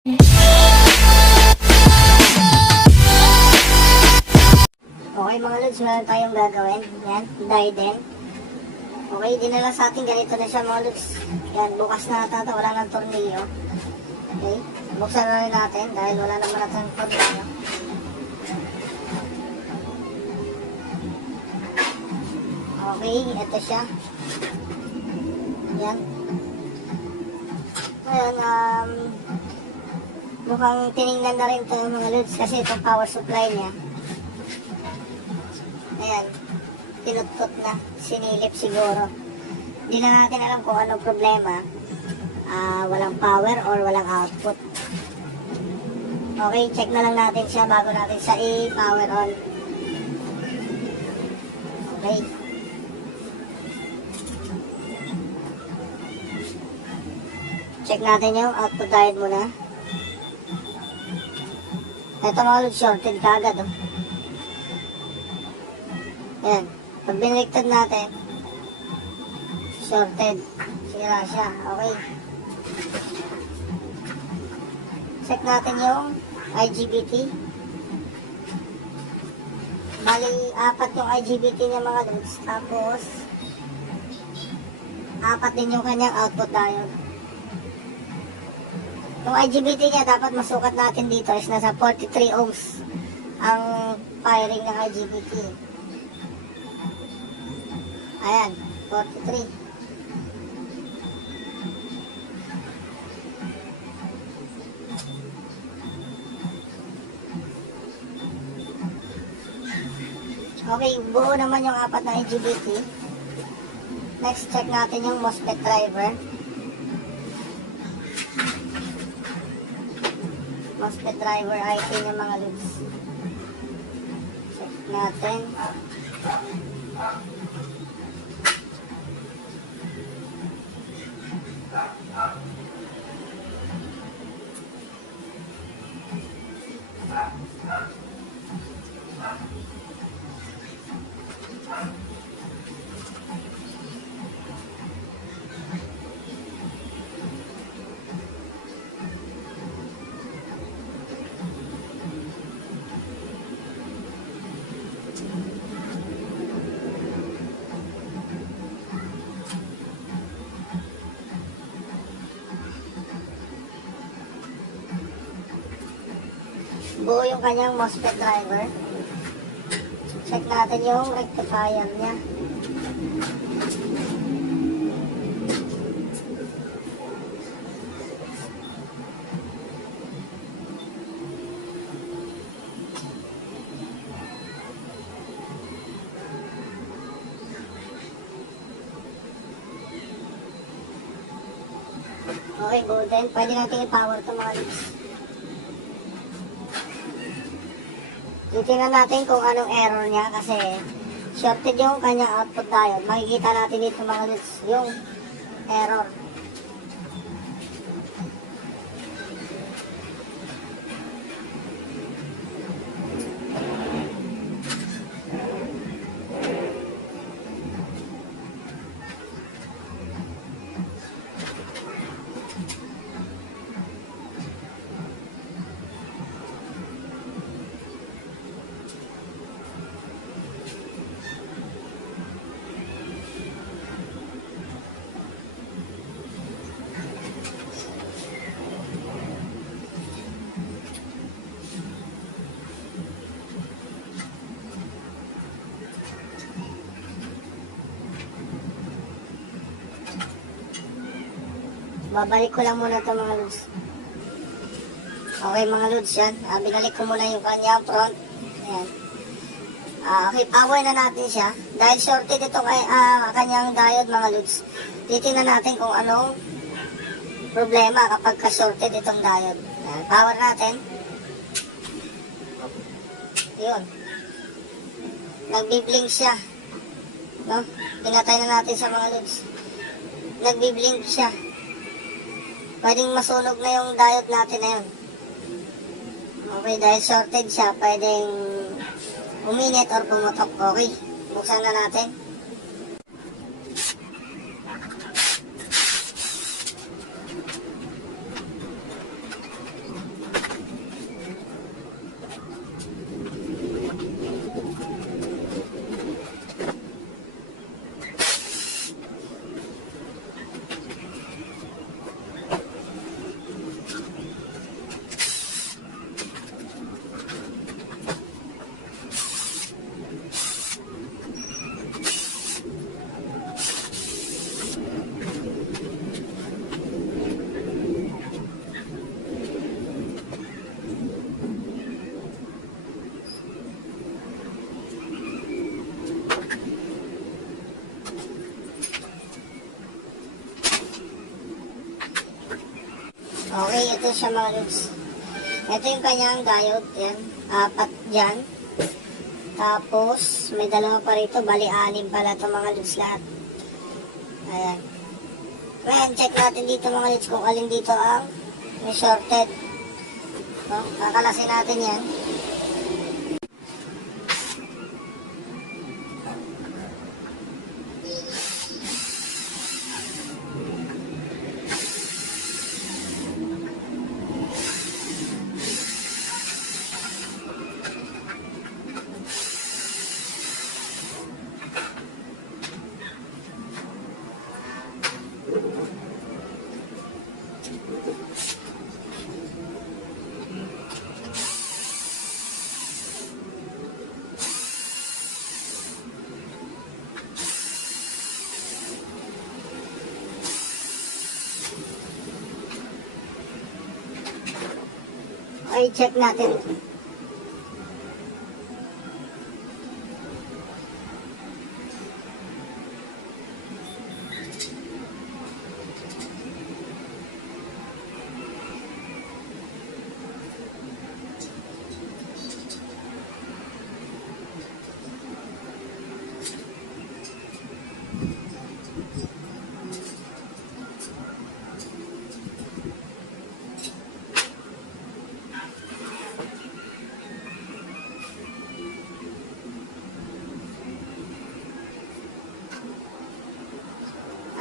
Okay mga lods, meron tayong gagawin. Yan, dye din. Okay, dinala sa atin, ganito na siya mga lods. Yan, bukas na ata ito, wala ng tornilyo. Okay, buksan na rin natin dahil wala naman natin tornilyo. Okay, ito siya. Yan. Ngayon, mukhang tinignan na rin ito mga lods kasi itong power supply niya. Ayan, pinutot na, sinilip siguro. Hindi na natin alam kung ano problema. Walang power or walang output. Okay, check na lang natin siya bago natin siya i-power on. Okay. Check natin yung output diode muna. Ito mga load, shorted kagad oh. Ayan, pag binaliktad natin, shorted, sira siya, okay. Check natin yung IGBT. Bali, 4 yung IGBT niya mga loads, tapos 4 din yung kanyang output diode. Yung IGBT niya, dapat masukat natin dito is nasa 43 ohms ang firing ng IGBT. Ayan, 43. Okay, buo naman yung 4 na IGBT. Next, check natin yung MOSFET driver. MOSFET driver IT ng mga loads. Check natin. Buo yung kanyang MOSFET driver. Check natin yung rectifier niya. Okay, good then. Pwede natin i-power ito mga loads. Titingnan natin kung anong error niya kasi shorted yung kanyang output diode. Makikita natin dito mga loads yung error. Babalik ko lang muna ito mga loads. Okay mga loads yan. Binalik ko muna yung kanyang front. Ayan. Okay, power na natin siya. Dahil shorted ito kanyang diode mga loads. Titingnan natin kung anong problema kapag ka-shorted itong diode. Ayan, power natin. Yun. Nagbi-blink siya. No? Pinatay na natin sa mga loads. Nagbi-blink siya. Pwedeng masunog na yung diode natin na yun. Okay, dahil shorted siya, pwedeng uminit or pumutok. Okay, buksan na natin. Ito siya mga lods. Ito yung kanyang diode. Yan. 4 dyan. Tapos, may 2 pa rito. Bali, 6 pala ito mga lods lahat. Ayan. Ngayon, check natin dito mga lods kung alin dito ang may shorted. So, kakalasin natin yan. Okay, check natin.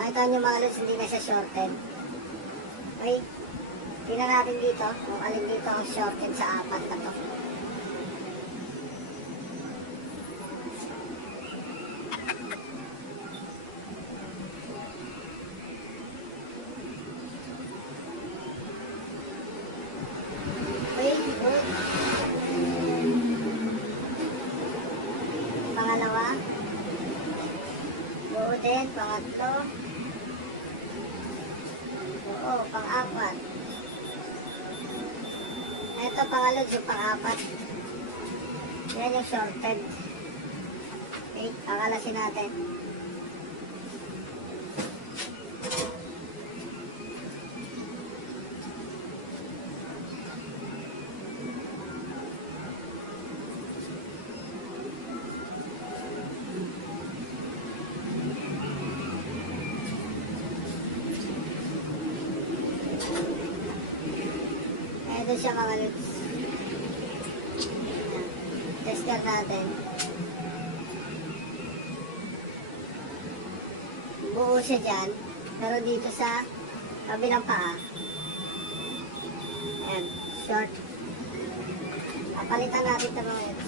Nakita nyo mga lods, hindi na siya shorted. Okay, tingnan natin dito kung alin dito ang shorted sa 4 na to. Okay, good. Pangalawa. Oo din, pangatlo. Oo, pang-4. Ito pangalog yung pang-4. Yan yung shorted. Okay, kakalasin natin. Ito siya mga lods. Tester natin. Buo siya dyan. Pero dito sa kabilang paa. Ayan. Short. Papalitan natin ito mga lods.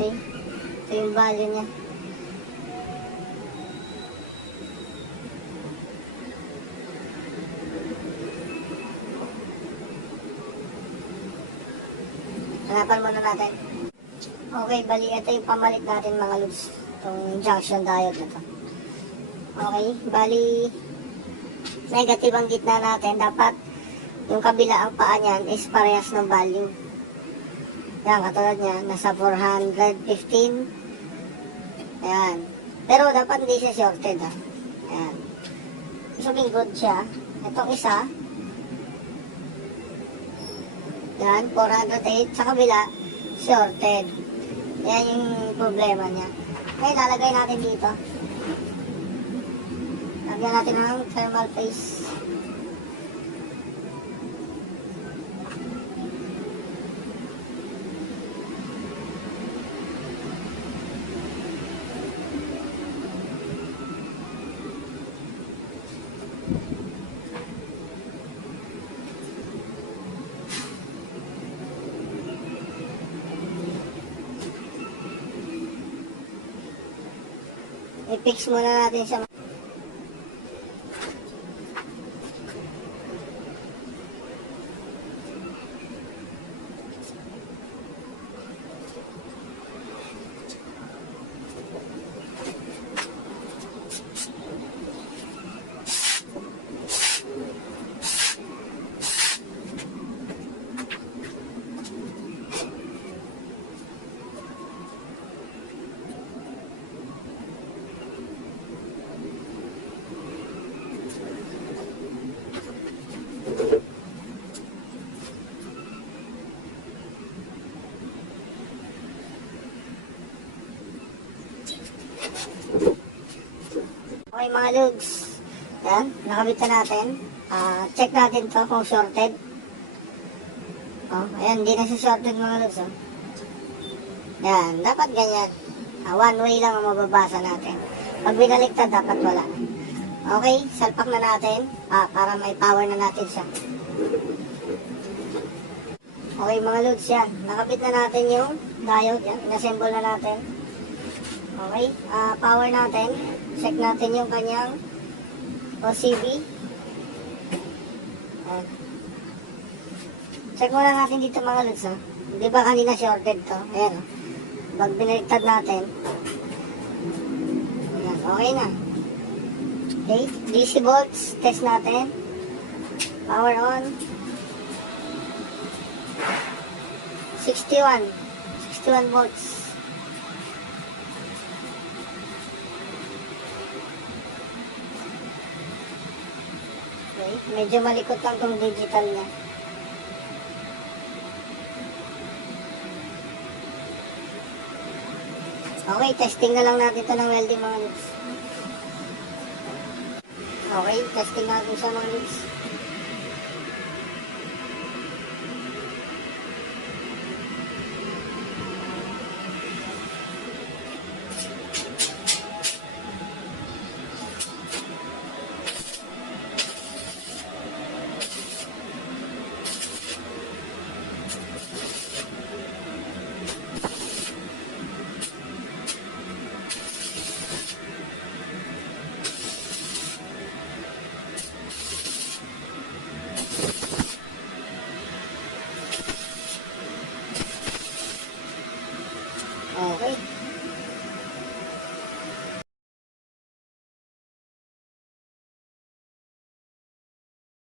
Okay. Ito yung value niya. Hanapan muna natin. Okay, bali ito yung pamalit natin mga lods. Itong junction diode na to. Okay, bali negative ang gitna natin. Dapat yung kabila ang paa niyan is parehas ng value. Yan, katulad niya, nasa 415. Ayan. Pero dapat hindi siya shorted, ha. Ayan. So, good siya. Itong isa. Yan, 408. Sa kabila, shorted. Yan yung problema niya. Okay, lalagay natin dito. Lagyan natin ng thermal paste. I-fix muna natin siya. Okay mga lods. Yan, nakabit na natin. Check natin to kung shorted. Ayan, hindi na siya shorted mga lods. Yan, dapat ganyan. One way lang ang mababasa natin. Pag binaliktad, dapat wala. Okay, salpak na natin. Para may power na natin siya. Okay mga lods, yan. Nakabit na natin yung diode. Yan, inassemble na natin. Okay, power natin. Check natin yung kanyang OCB. Ayan. Check muna natin dito mga lods. Di ba kanina shorted to? Ayan. Pag binaliktad natin. Ayan, okay na. Okay, DC volts. Test natin. Power on. 61 volts. Okay, medyo malikot lang tong digital niya. Okay, testing na lang natin ito ng welding mga lods. Okay, testing natin siya mga lods.